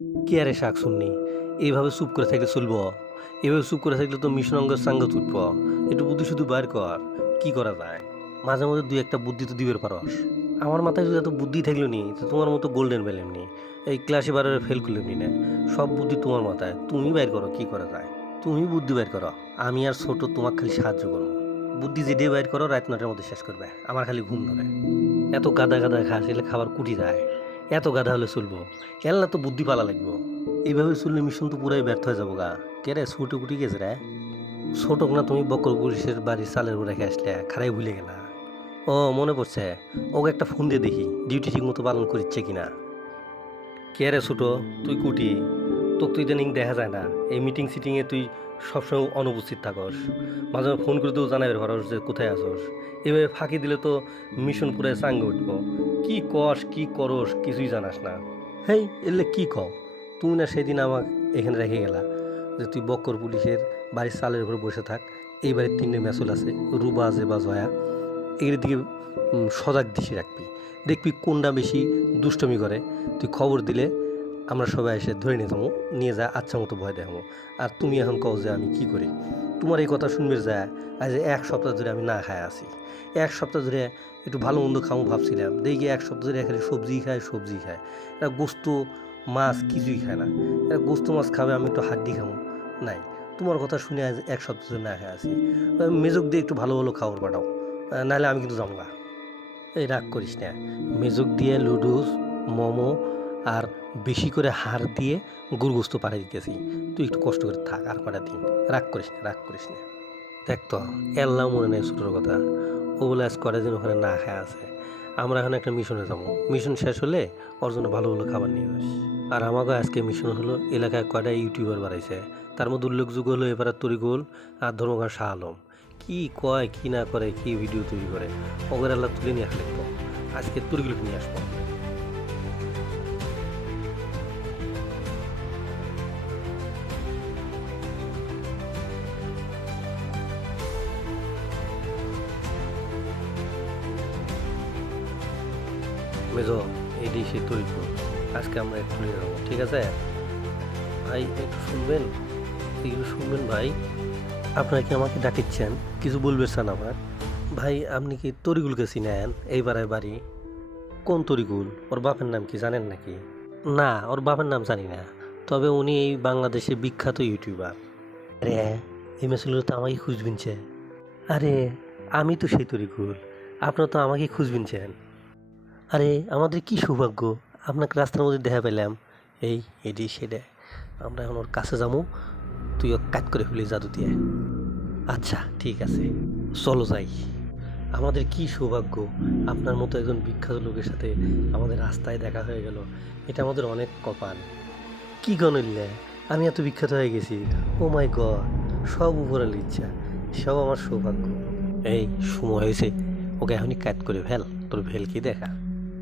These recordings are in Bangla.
কে আরে শাক শুননি? এইভাবে চুপ করে থাকলে চলবো? এভাবে চুপ করে থাকলে তো মিশন অঙ্গের সাঙ্গ উঠব। একটু বুদ্ধি শুধু বাইর কর। কি করা যায়? মাঝে মধ্যে দুই একটা বুদ্ধি তো দিবের পারস। আমার মাথায় যদি এত বুদ্ধি থাকলো নি তো তোমার মতো গোল্ডেন বেল এমনি এই ক্লাসে বারে ফেল করলে এমনি না। সব বুদ্ধি তোমার মাথায়, তুমি বাইর করো কি করা যায়। তুমি বুদ্ধি বাইর করো, আমি আর ছোট তোমাকে খালি সাহায্য করবো। বুদ্ধি যেটি বাইর করো রাত ৯টার মধ্যে শেষ করবে, আমার খালি ঘুম ধরে। এত গাদা গাদা খাস এলে খাবার কুটি যায়। এত গাধা হলে চলবো? এল্লা তো বুদ্ধি পালা লাগবো। এইভাবে চললে মিশন তো পুরাই ব্যর্থ হয়ে যাবো গা। কে রে ছোট কুটি গেছে রে? ছোটক না তুমি বকর পুলিশের বাড়ির চালের উপর রেখে আসলে খারাই ভুলে গেলা? ও মনে পড়ছে, ওকে একটা ফোন দিয়ে দেখি ডিউটি ঠিক মতো পালন করছে কিনা। কে রে ছোট, তুই কুটি? তোকে তুই ইদানিং দেখা যায় না। এই মিটিং সিটিংয়ে তুই সবসময় অনুপস্থিত থাকস। মাঝে মাঝে ফোন করে তো জানাবের পারস যে কোথায় আসস। এভাবে ফাঁকি দিলে তো মিশন পুরো চাঙ্গে উঠবো। কি কস কি করস কিছুই জানাস না। হেই এলে কি কও? তুমি না সেদিন আমাকে এখানে রেখে গেলা যে তুই বক্কর পুলিশের বাড়ির চালের উপরে বসে থাক। এই বাড়ির ৩টে মেসল আছে, রুবা আছে বা জয়া, এগুলির দিকে সজাগ দৃষ্টি রাখবি। দেখবি কোনটা বেশি দুষ্টমি করে। তুই খবর দিলে আমরা সবাই এসে ধরে নিয়ে যাবো, নিয়ে যা আচ্ছা মতো ভয় দেখাবো। আর তুমি এখন কও যে আমি কি করি? তোমার এই কথা শুনবে যায় আজ ১ সপ্তাহ ধরে আমি না খায় আছি। ১ সপ্তাহ ধরে একটু ভালো মন্দ খামো ভাবছিলাম, দেখি ১ সপ্তাহ ধরে খালি সবজি খায় সবজি খায়। এরা গোস্ত মাছ কিছুই খায় না। এরা গোস্ত মাছ খাবে, আমি একটু হাড্ডি খাবো নাই। তোমার কথা শুনে আজ ১ সপ্তাহ ধরে না খায় আছি। মেজক দিয়ে একটু ভালো ভালো খাবার পাঠাও, নাহলে আমি কিন্তু যাবো না। এই রাগ করিস না। মেজক দিয়ে লুডুস, মোমো আর বেশি করে হাড় দিয়ে গরুগোস্ত পাঠিয়ে দিতেছি। তুই একটু কষ্ট করে থাক আর কটা দিন। রাগ করিস না, রাগ করিস না। দেখ তো, এল্লাও মনে নেই ছোটোর কথা। ও বলে আজ কটা দিন ওখানে না খায় আছে। আমরা এখন একটা মিশনে যাবো, মিশন শেষ হলে ওর জন্য ভালো ভালো খাবার নিয়ে যাস। আর আমাকে আজকে মিশন হলো এলাকায় কয়টা ইউটিউবার বাড়াইছে। তার মধ্যে উল্লেখযোগ্য হলো এবার তরিকুল আর ধর্মকার শাহ আলম। কি কয় কি না করে, কি ভিডিও তৈরি করে, ওদের আল্লাহ তুলে নিয়ে আসলে আজকে তরিকুলকে নিয়ে আসবো। মেজো, এই সেই তরিকুল, আজকে আমরা একটু নিয়ে যাবো, ঠিক আছে? ভাই একটু শুনবেন, এগুলো শুনবেন ভাই। আপনারা কি আমাকে ডাকিচ্ছেন? কিছু বলবে স্যার আমার? ভাই আপনি কি তরিকুলকে চিনেন? এই পাড়ায় বাড়ি। কোন তরিকুল? ওর বাপের নাম কি জানেন নাকি? না, ওর বাপের নাম জানি না, তবে উনি এই বাংলাদেশের বিখ্যাত ইউটিউবার। আরে এই মেসেগুলো তো আমাকে খুঁজবিনছে। আরে আমি তো সেই তরিকুল, আপনারা তো আমাকে খুঁজবিনছেন। আরে আমাদের কি সৌভাগ্য, আপনাকে রাস্তার মধ্যে দেখা পেলাম। এই এডি সেডে, আমরা এখন ওর কাছে যাবো। তুইও কাট করে ফেলি জাদু দিয়ে। আচ্ছা ঠিক আছে, চলো যাই। আমাদের কি সৌভাগ্য, আপনার মতো একজন বিখ্যাত লোকের সাথে আমাদের রাস্তায় দেখা হয়ে গেল। এটা আমাদের অনেক কপাল। কি গণিল্লে, আমি এত বিখ্যাত হয়ে গেছি। ও মাই গড, সব উপরের ইচ্ছা, সব আমার সৌভাগ্য। এই সময় হয়েছে, ওকে এখনই কাট করে ফেল। তোর ভেলকি দেখা,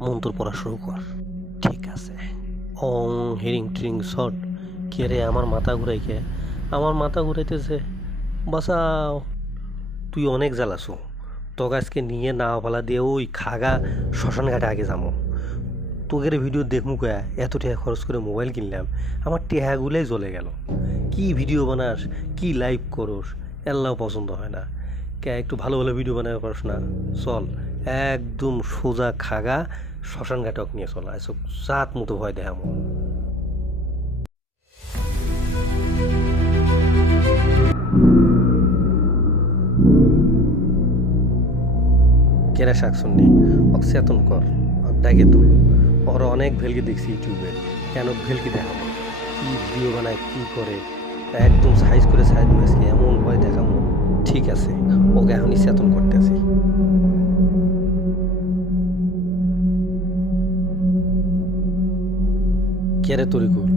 মন্ত্র পড়া শুরু কর। ঠিক আছে। অং হিরিং ট্রিং শট। কে রে আমার মাথা ঘুরাইকে, আমার মাথা ঘুরাইতেছে, বাঁচাও। তুই অনেক জ্বালাসু, তোকে আজকে নিয়ে নাওপালা দিয়ে ওই খাগা শ্মশান ঘাটে আগে যাবো। তোকের ভিডিও দেখমু কয়া এত টাকা খরচ করে মোবাইল কিনলাম, আমার টেহাগুলাই জ্বলে গেল। কি ভিডিও বানাস, কি লাইভ করস, এল্লাও পছন্দ হয় না। কে একটু ভালো ভালো ভিডিও বানাতে পারস না? চল একদম সোজা খাগা শ্মশান ঘাটক নিয়ে চল, এসব জাত মতো ভয় দেখামো। কেরা শাক শুননি, অচেতন কর, ডাকে তো। ওরা অনেক ভেলকি দেখছি ইউটিউবে, কেন ভেলকি দেখাবো? কি ভিডিও বানায় কি করে, একদম সাইজ করে সাইজ মেসকে এমন ভয় দেখাবো। ঠিক আছে, ওকে এখনই চেতন করতেছি। কেরে তরিকুল,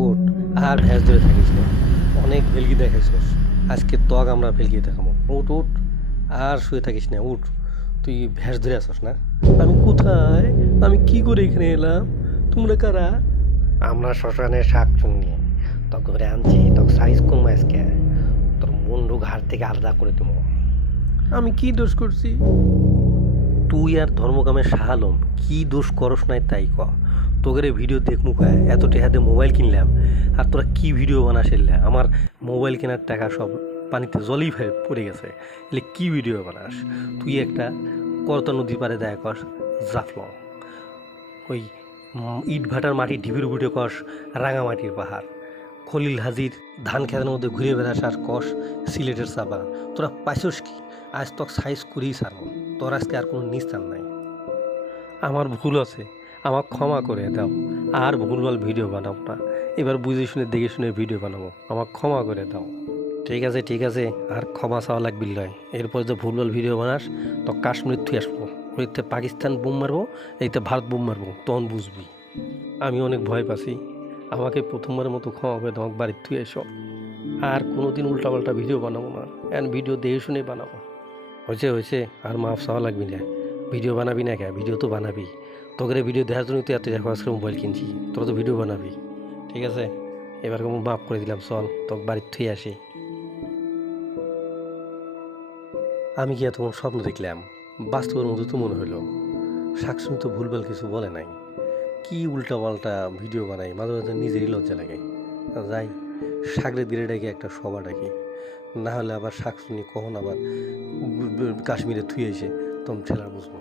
ওঠ, আর ভ্যাস ধরে থাকিস না। অনেক ভেলকি দেখাইছস, আজকে তক আমরা ভেলকি দেখাবো। উঠ উঠ, আর শুয়ে থাকিস না, উঠ। তুই ভ্যাস ধরে আসস না? আমি কোথায়, আমি কি করে এখানে এলাম? তোমরা কারা? আমরা শ্মশানে শাক চুন্নি, তক ধরে আনছি, তক সাইজ কম আজকে, তোর বন্ধু ঘাট থেকে আলাদা করে দেবো। আমি কি দোষ করছি? তুই আর ধর্মকামের শাহ আলম কি দোষ করস নাই তাই ক। তোদের ভিডিও দেখমু কয় এত টাকাতে মোবাইল কিনলাম আর তোরা কি ভিডিও বানাস এলে আমার মোবাইল কেনার টাকা সব পানিতে জলই পড়ে গেছে এলে কি ভিডিও বানাস তুই একটা করতা নদী পারে দেয় কস জাফলং ওই ইট ভাটার মাটি ঢিবির ভিডিও কস রাঙামাটির পাহাড় খলিল হাজির ধান খেতের মধ্যে ঘুরে বেড়াস আর কস সিলেটের চাপা তোরা পাইছস কি আজ তক সাইজ করেই ছাড়ব তোর আজকে আর কোনো নিস্তার নাই আমার ভুল আছে আমার ক্ষমা করে দাও আর ভুলভাল ভিডিও বানাবো না এবার বুঝে শুনে দেখে শুনে ভিডিও বানাবো আমার ক্ষমা করে দাও ঠিক আছে আর ক্ষমা চাওয়া লাগবি নয় এরপর যে ভুলভাল ভিডিও বানাস তো কাশ্মীর থুই আসবো ওইতে পাকিস্তান বোম মারবো এইতে ভারত বোম মারবো তখন বুঝবি আমি অনেক ভয় পাচ্ছি আমাকে প্রথমবারের মতো ক্ষমা করে তোমাকে বাড়ির থুই এসো আর কোনোদিন উল্টাপাল্টা ভিডিও বানাবো না অ্যান্ড ভিডিও দেখে শুনে বানাবো হয়েছে আর মাফ চাওয়া লাগবি না ভিডিও বানাবি না কে ভিডিও তো বানাবি তোকে ভিডিও দেখার জন্য তুই এত দেখো আজকে মোবাইল কিনছি তোরা তো ভিডিও বানাবি ঠিক আছে এবার মাফ করে দিলাম চল তোকে বাড়ির থুই আসি আমি কি এতক্ষণ স্বপ্ন দেখলাম বাস্তবের মতো তো মনে হলো শাকসুনি তো ভুলভাল কিছু বলে নাই কি উল্টা পাল্টা ভিডিও বানাই মাঝে মাঝে নিজেরই লজ্জা লাগে যাই সাগরে দিলে ডাকি একটা সভা ডাকি না হলে আবার শাকসুনি কখন আবার কাশ্মীরে থুয়ে এসে তখন ঠেলার বুঝবো